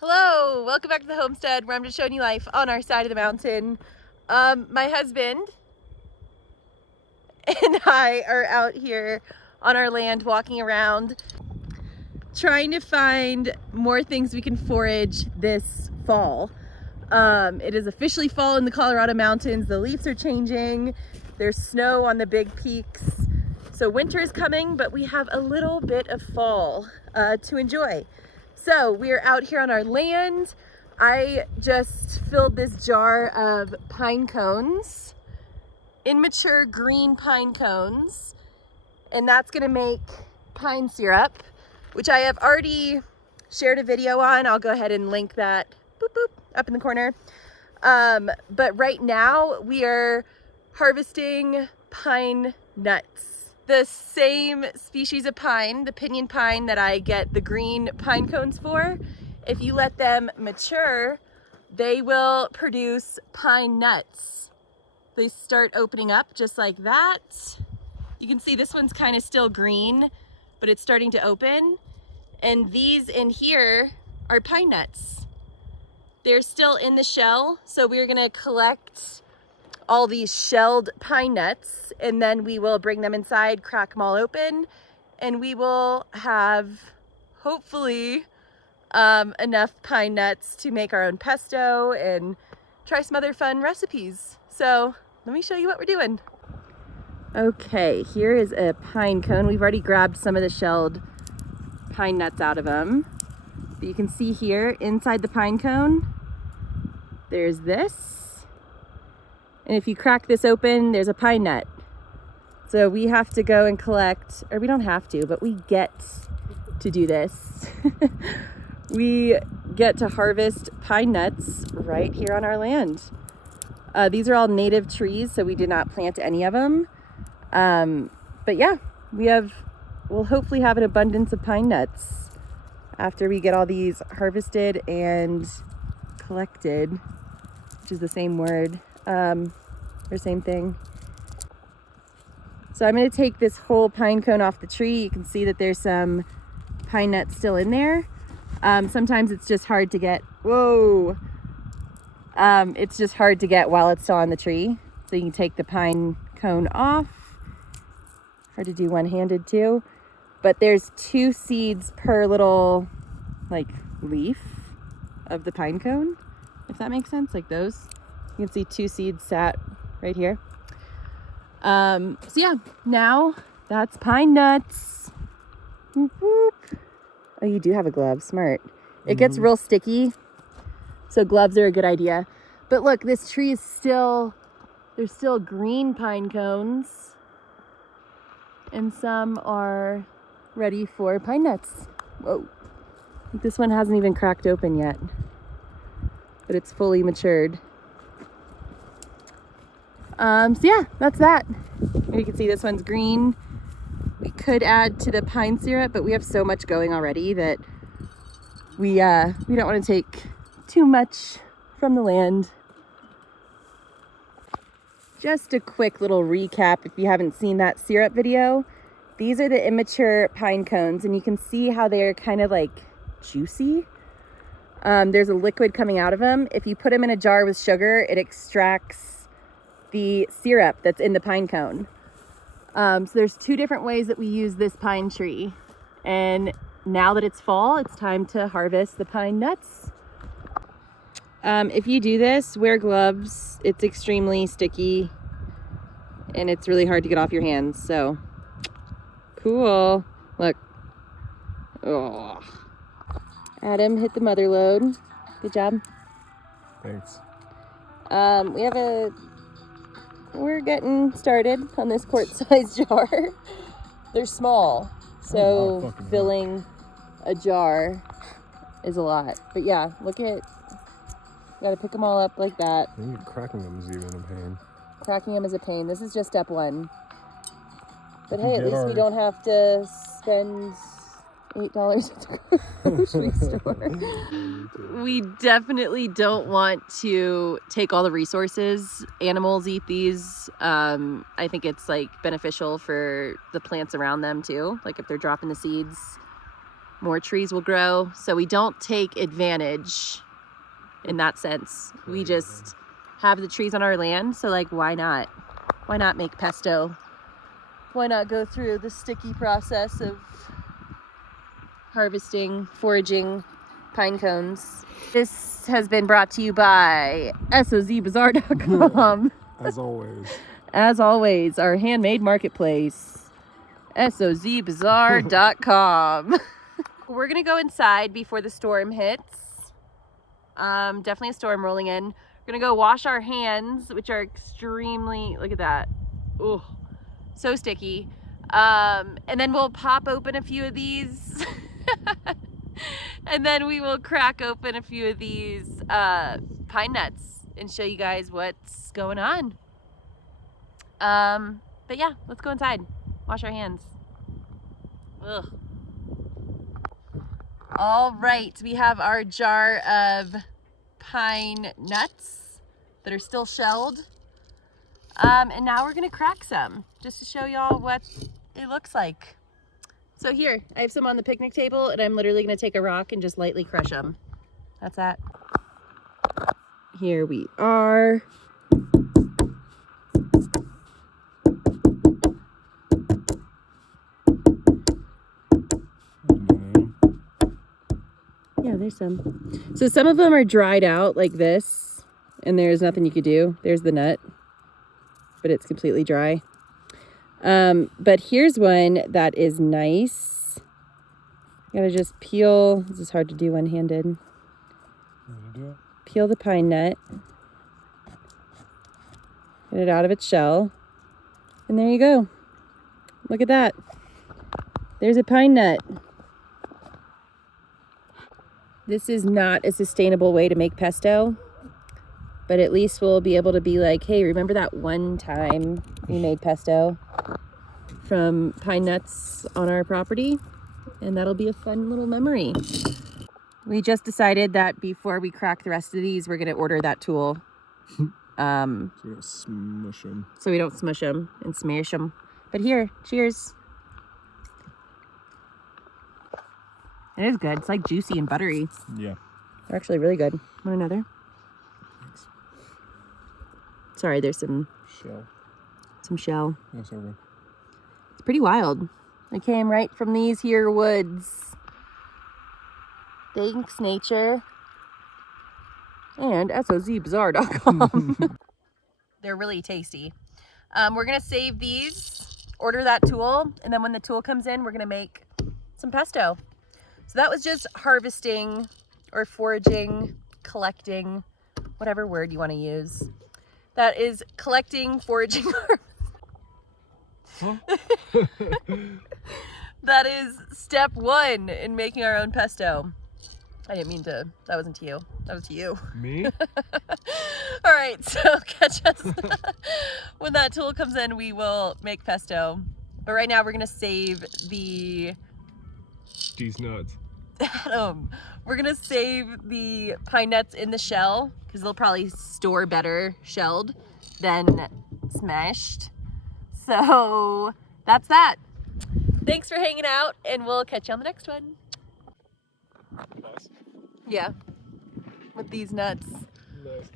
Hello, welcome back to the homestead where I'm just showing you life on our side of the mountain. My husband and I are out here on our land walking around trying to find more things we can forage this fall. It is officially fall in the Colorado mountains. The leaves are changing. There's snow on the big peaks. So winter is coming, but we have a little bit of fall to enjoy. So we're out here on our land. I just filled this jar of pine cones, immature green pine cones, and that's gonna make pine syrup, which I have already shared a video on. I'll go ahead and link that boop, boop, up in the corner. But right now we are harvesting pine nuts. The same species of pine, the Piñon pine that I get the green pine cones for, if you let them mature, they will produce pine nuts. They start opening up just like that. You can see this one's kind of still green, but it's starting to open. And these in here are pine nuts. They're still in the shell, so we're gonna collect all these shelled pine nuts, and then we will bring them inside, crack them all open, and we will have hopefully enough pine nuts to make our own pesto and try some other fun recipes. So let me show you what we're doing. Okay, here is a pine cone. We've already grabbed some of the shelled pine nuts out of them. But you can see here inside the pine cone, there's this. And if you crack this open, there's a pine nut. So we have to go and collect, or we don't have to, but we get to do this. We get to harvest pine nuts right here on our land. These are all native trees, so we did not plant any of them. But yeah, we'll hopefully have an abundance of pine nuts after we get all these harvested and collected, which is the same word. Or same thing. So I'm going to take this whole pine cone off the tree. You can see that there's some pine nuts still in there. Sometimes it's just hard to get. Whoa! It's just hard to get while it's still on the tree. So you can take the pine cone off. Hard to do one-handed too. But there's 2 seeds per little leaf of the pine cone, if that makes sense, like those. You can see 2 seeds sat right here. So yeah, now that's pine nuts. Whoop, whoop. Oh, you do have a glove, smart. It gets real sticky, so gloves are a good idea. But look, this tree is there's still green pine cones, and some are ready for pine nuts. Whoa, this one hasn't even cracked open yet, but it's fully matured. So yeah, that's that. You can see this one's green. We could add to the pine syrup, but we have so much going already that we don't want to take too much from the land. Just a quick little recap if you haven't seen that syrup video. These are the immature pine cones, and you can see how they're kind of like juicy. There's a liquid coming out of them. If you put them in a jar with sugar, it extracts the syrup that's in the pine cone. So there's 2 different ways that we use this pine tree. And now that it's fall, it's time to harvest the pine nuts. If you do this, wear gloves. It's extremely sticky and it's really hard to get off your hands. So cool. Look. Oh. Adam hit the mother load. Good job. Thanks. We're getting started on this quart-sized jar. They're small, so filling a jar is a lot. But yeah, look at, you gotta pick them all up like that. I think cracking them is even a pain. Cracking them is a pain. This is just step 1. But hey, at least we don't have to spend $8 at the grocery store. We definitely don't want to take all the resources. Animals eat these. I think it's beneficial for the plants around them too. Like if they're dropping the seeds, more trees will grow. So we don't take advantage in that sense. We just have the trees on our land. So like, why not? Why not make pesto? Why not go through the sticky process of harvesting, foraging pine cones? This has been brought to you by SOZBazaar.com. As always. As always, our handmade marketplace, SOZBazaar.com. We're gonna go inside before the storm hits. Definitely a storm rolling in. We're gonna go wash our hands, which are extremely, look at that. Oh, so sticky. And then we'll pop open a few of these. And then we will crack open a few of these pine nuts and show you guys what's going on. But yeah, let's go inside, wash our hands. Ugh. All right, we have our jar of pine nuts that are still shelled. And now we're gonna crack some just to show y'all what it looks like. So here, I have some on the picnic table and I'm literally gonna take a rock and just lightly crush them. That's that. Here we are. Yeah, there's some. So some of them are dried out like this, and there's nothing you could do. There's the nut, but it's completely dry. But here's one that is nice. You gotta just peel. This is hard to do one-handed. Peel the pine nut. Get it out of its shell. And there you go. Look at that. There's a pine nut. This is not a sustainable way to make pesto, but at least we'll be able to be like, hey, remember that one time we made pesto from pine nuts on our property? And that'll be a fun little memory. We just decided that before we crack the rest of these, we're gonna order that tool. So we don't smush them. So we don't smush them and smash them. But here, cheers. It is good. It's like juicy and buttery. Yeah. They're actually really good. Want another? Thanks. Sorry, there's some shell. That's all good. It's pretty wild. I came right from these here woods. Thanks, nature. And SOZBazaar.com. They're really tasty. We're gonna save these, order that tool, and then when the tool comes in, we're gonna make some pesto. So that was just harvesting or foraging, collecting, whatever word you want to use. That is collecting, foraging, Huh? That is step one in making our own pesto. I didn't mean to, that wasn't to you. That was to you. Me? All right, so catch us. When that tool comes in, we will make pesto. But right now we're gonna save the These nuts. we're gonna save the pine nuts in the shell because they'll probably store better shelled than smashed. So that's that. Thanks for hanging out, and we'll catch you on the next one. Nice. Yeah, with these nuts. Nice.